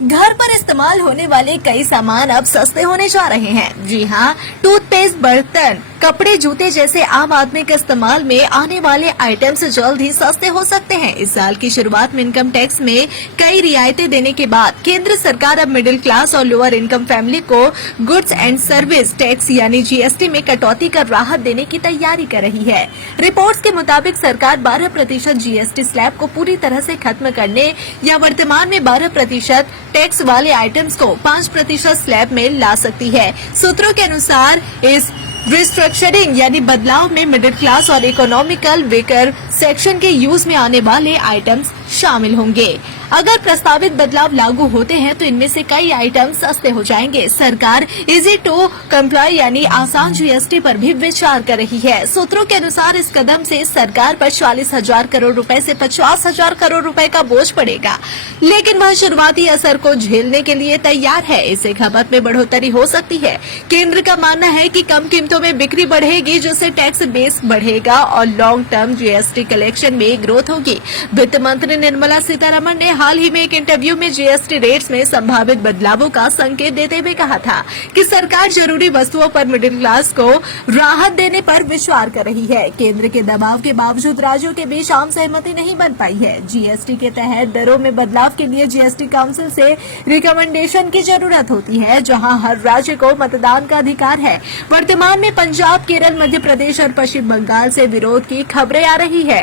घर पर इस्तेमाल होने वाले कई सामान अब सस्ते होने जा रहे हैं। जी हाँ, टूथपेस्ट, बर्तन, कपड़े, जूते जैसे आम आदमी के इस्तेमाल में आने वाले आइटम्स जल्द ही सस्ते हो सकते हैं। इस साल की शुरुआत में इनकम टैक्स में कई रियायतें देने के बाद केंद्र सरकार अब मिडिल क्लास और लोअर इनकम फैमिली को गुड्स एंड सर्विस टैक्स यानी जीएसटी में कटौती कर राहत देने की तैयारी कर रही है। रिपोर्ट्स के मुताबिक सरकार 12% जीएसटी स्लैब को पूरी तरह से खत्म करने या वर्तमान में 12% टैक्स वाले आइटम्स को 5% स्लैब में ला सकती है। सूत्रों के अनुसार इस रिस्ट्रक्चरिंग यानी बदलाव में मिडिल क्लास और इकोनॉमिकल वीकर सेक्शन के यूज में आने वाले आइटम्स शामिल होंगे। अगर प्रस्तावित बदलाव लागू होते हैं तो इनमें से कई आइटम सस्ते हो जाएंगे। सरकार इजी टू कंप्लाई यानी आसान जीएसटी पर भी विचार कर रही है। सूत्रों के अनुसार इस कदम से सरकार पर 40,000 करोड़ रुपए से 50,000 करोड़ रुपए का बोझ पड़ेगा, लेकिन वह शुरुआती असर को झेलने के लिए तैयार है। इससे खपत में बढ़ोतरी हो सकती है। केंद्र का मानना है कि कम कीमतों में बिक्री बढ़ेगी, जिससे टैक्स बेस बढ़ेगा और लॉन्ग टर्म जीएसटी कलेक्शन में ग्रोथ होगी। वित्त मंत्री निर्मला सीतारमण ने हाल ही में एक इंटरव्यू में जीएसटी रेट्स में संभावित बदलावों का संकेत देते हुए कहा था कि सरकार जरूरी वस्तुओं पर मिडिल क्लास को राहत देने पर विचार कर रही है। केंद्र के दबाव के बावजूद राज्यों के बीच आम सहमति नहीं बन पाई है। जीएसटी के तहत दरों में बदलाव के लिए जीएसटी काउंसिल से रिकमेंडेशन की जरूरत होती है, जहां हर राज्य को मतदान का अधिकार है। वर्तमान में पंजाब, केरल, मध्य प्रदेश और पश्चिम बंगाल से विरोध की खबरें आ रही है।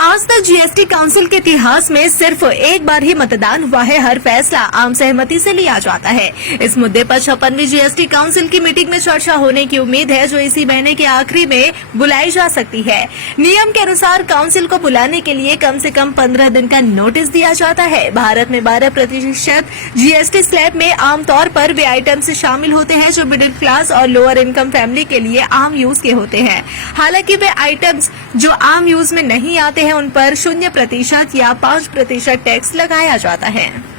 आज तक जीएसटी काउंसिल के इतिहास में सिर्फ एक बार ही मतदान हुआ है। हर फैसला आम सहमति से लिया जाता है। इस मुद्दे पर 56वीं जीएसटी काउंसिल की मीटिंग में चर्चा होने की उम्मीद है, जो इसी महीने के आखिरी में बुलाई जा सकती है। नियम के अनुसार काउंसिल को बुलाने के लिए कम से कम 15 दिन का नोटिस दिया जाता है। भारत में 12% जीएसटी स्लैब में आमतौर पर वे आइटम्स शामिल होते हैं जो मिडिल क्लास और लोअर इनकम फैमिली के लिए आम यूज के होते हैं। हालांकि वे आइटम्स जो आम यूज में नहीं आते हैं उन पर 0% या 5% टैक्स लगाया जाता है।